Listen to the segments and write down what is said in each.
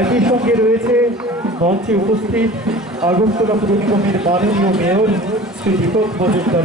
একই সঙ্গে রয়েছে মঞ্চে উপস্থিত আগরতলা পুর নিগমের মাননীয় মেয়র শ্রী দীপক মজুমদার।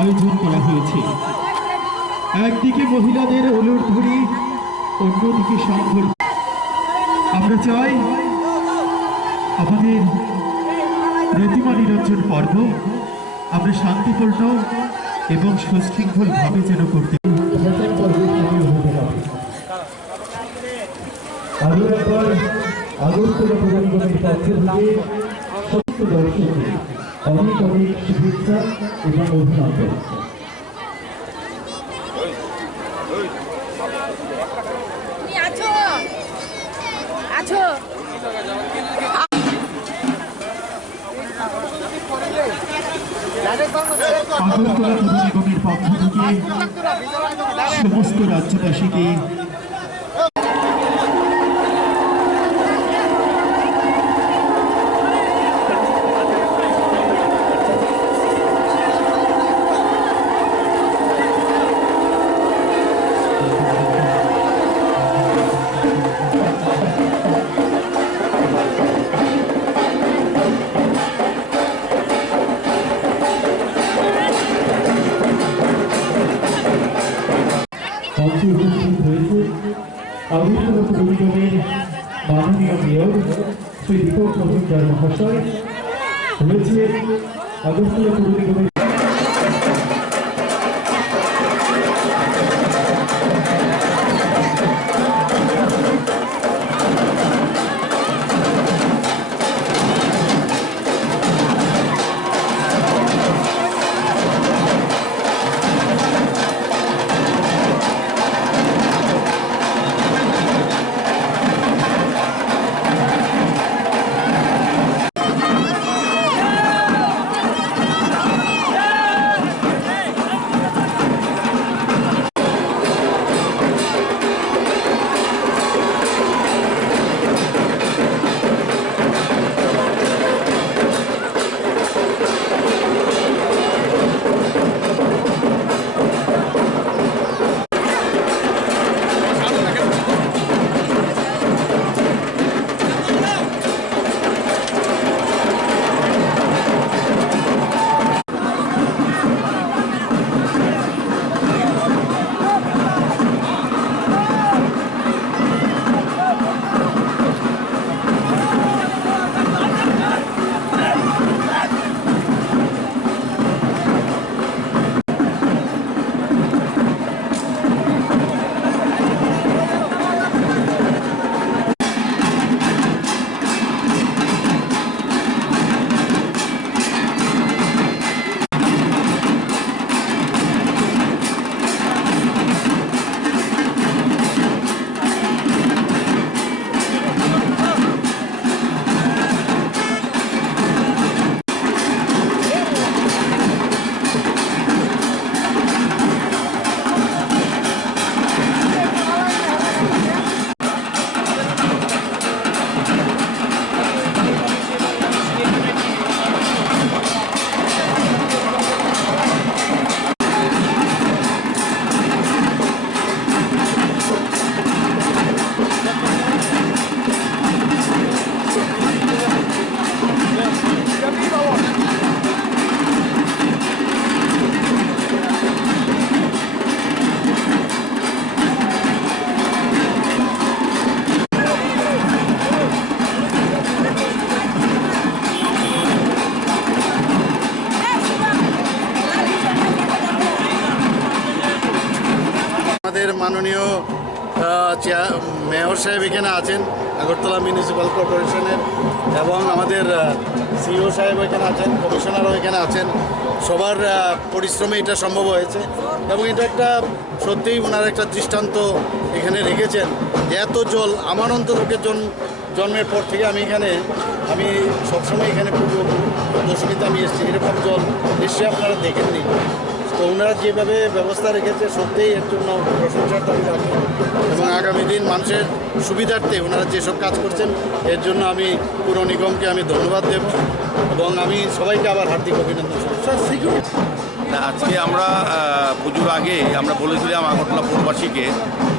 আয়োজন করা হয়েছে। একদিকে মহিলাদের উলুধ্বনি, অন্যদিকে সংঘর্ষ। আমরা চাই আমাদের প্রতিমা নিরঞ্জন পর্ব আমরা শান্তিপূর্ণ এবং সুশৃঙ্খল ভাবে যেন করতে আগরতলা পুর নিগমের পক্ষ থেকে সমস্ত দর্শকদের অনেক অনেক শুভেচ্ছা এবং অভিনন্দন। আগরতলা পুর নিগমের পক্ষ থেকে সমস্ত রাজ্যবাসীকে উপস্থিত হয়েছে আগরতলা পুর নিগমের মাননীয় মেয়র শ্রী দীপক মজুমদার মহাশয়, রয়েছে আগরতলা পুর নিগমের মাননীয় মেয়র সাহেব এখানে আছেন আগরতলা মিউনিসিপ্যাল কর্পোরেশনের, এবং আমাদের সিইও সাহেব এখানে আছেন, কমিশনারও এখানে আছেন। সবার পরিশ্রমে এটা সম্ভব হয়েছে এবং এটা একটা সত্যিই ওনার একটা দৃষ্টান্ত এখানে রেখেছেন যে এত জল আমার অন্ততপক্ষে জন্মের পর থেকে আমি সবসময় এখানে পুজো দশমীতে আমি এসেছি, এরকম জল নিশ্চয়ই আপনারা দেখেননি। তো ওনারা যেভাবে ব্যবস্থা রেখেছে সত্যিই এর জন্য প্রশংসার দাবি রাখি, এবং আগামী দিন মানুষের সুবিধার্থে ওনারা যেসব কাজ করছেন এর জন্য আমি পুরো নিগমকে আমি ধন্যবাদ দেব এবং আমি সবাইকে আবার হার্দিক অভিনন্দন জানাই। আজকে আমরা পুজোর আগে আমরা বলেছিলাম আগরতলা পৌরবাসীকে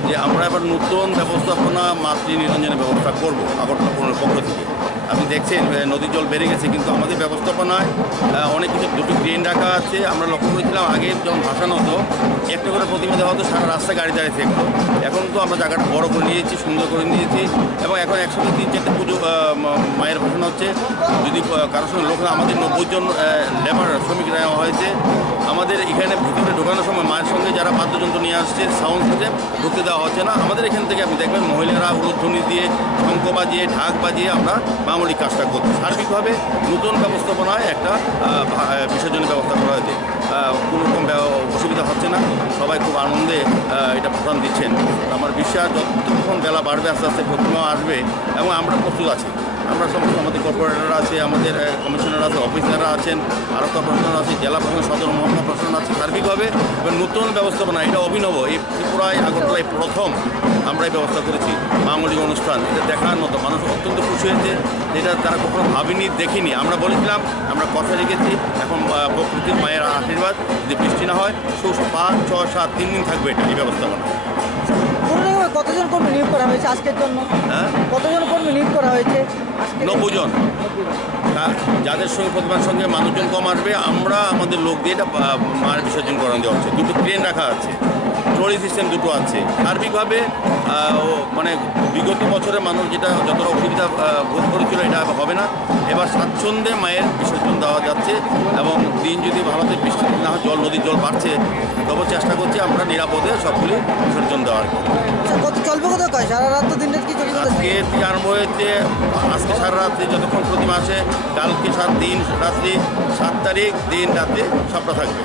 যে আমরা এবার নতুন ব্যবস্থাপনা মাতৃ নিরঞ্জনের ব্যবস্থা করব আগরতলা পৌরের পক্ষ থেকে। আপনি দেখছেন নদীর জল বেড়ে গেছে, কিন্তু আমাদের ব্যবস্থাপনায় অনেক কিছু দুটো ক্রেন রাখা আছে। আমরা লক্ষ্য করেছিলাম আগে যখন ভাসানো হতো একটা করে প্রতিমা দেওয়া হতো, সারা রাস্তায় গাড়ি দাঁড়িয়ে থাকতো। এখন তো আমরা জায়গাটা বড় করে নিয়েছি, সুন্দর করে নিয়েছি, এবং এখন একসাথে 3-4টে পুজো মায়ের ভাসানো হচ্ছে। যদি কারোর সঙ্গে লোক না, আমাদের 90 জন লেবার শ্রমিক নেওয়া হয়েছে। আমাদের এখানে ভিতরে ঢোকানোর সময় মায়ের সঙ্গে যারা বাদ্যযন্ত্র নিয়ে আসছে সাউন্ড সিস্টেম ঢুকতে দেওয়া হচ্ছে না। আমাদের এখান থেকে আপনি দেখবেন মহিলারা উলুধ্বনি দিয়ে, শঙ্খ বাজিয়ে, ঢাক বাজিয়ে আমরা মামুলি কাজটা করছি। সার্বিকভাবে নতুন ব্যবস্থাপনায় একটা বিসর্জনের ব্যবস্থা করা হয়েছে। কোনো রকম অসুবিধা হচ্ছে না, সবাই খুব আনন্দে এটা প্রদান দিচ্ছেন। আমার বিশ্বাস যতক্ষণ বেলা বাড়বে আস্তে আস্তে প্রতিমা আসবে এবং আমরা প্রস্তুত আছি। আমরা সমস্ত আমাদের কর্পোরেটররা আছে, আমাদের কমিশনার আছে, অফিসাররা আছেন, আরও প্রশাসন আছে, জেলা প্রশাসন, সদর মহকুমা প্রশাসন আছে। সার্বিকভাবে নতুন ব্যবস্থাপনা এটা অভিনব। এই ত্রিপুরায় আগরতলায় প্রথম আমরা এই ব্যবস্থা করেছি মাঙ্গলিক অনুষ্ঠান। এটা দেখার মতো, মানুষ অত্যন্ত খুশি হয়েছে। এটা তারা কখনো ভাবিনি, দেখিনি। আমরা বলেছিলাম, আমরা কথা রেখেছি। এখন প্রকৃতির মায়ের আশীর্বাদ, যদি বৃষ্টি না হয় 5, 6, 7 3 দিন থাকবে এটা এই ব্যবস্থাপনা। কতজন কর্মী নিয়োগ করা হয়েছে আজকের জন্য? হ্যাঁ, কতজন কর্মী নিয়োগ করা হয়েছে? 90 জন। যাদের সঙ্গে প্রতিমার সঙ্গে মানুষজন কম আসবে, আমরা আমাদের লোক দিয়ে এটা মায়ের বিসর্জন করানো দেওয়া হচ্ছে। দুটো ট্রেন রাখা আছে, ট্রলি সিস্টেম দুটো আছে। সার্বিকভাবে মানে বিগত বছরে মানুষ যেটা যতটা অসুবিধা ভোগ করেছিল এটা হবে না। এবার স্বাচ্ছন্দ্যে মায়ের বিসর্জন দেওয়া যাচ্ছে, এবং দিন যদি ভালোতে বৃষ্টি না হয়, নদীর জল বাড়ছে, তবে চেষ্টা করছি আমরা নিরাপদে সবগুলি বিসর্জন দেওয়ার। কত চলবে কত কয় সারা রাত তো দিনের কি চলবে? আজকে থেকে আরম্ভ হয়েছে, আজকে সারা রাত্রি যতক্ষণ প্রতিমা আসে, কালকে 7 দিন রাত্রি, 7 তারিখ দিন রাত্রি সবটা থাকবে।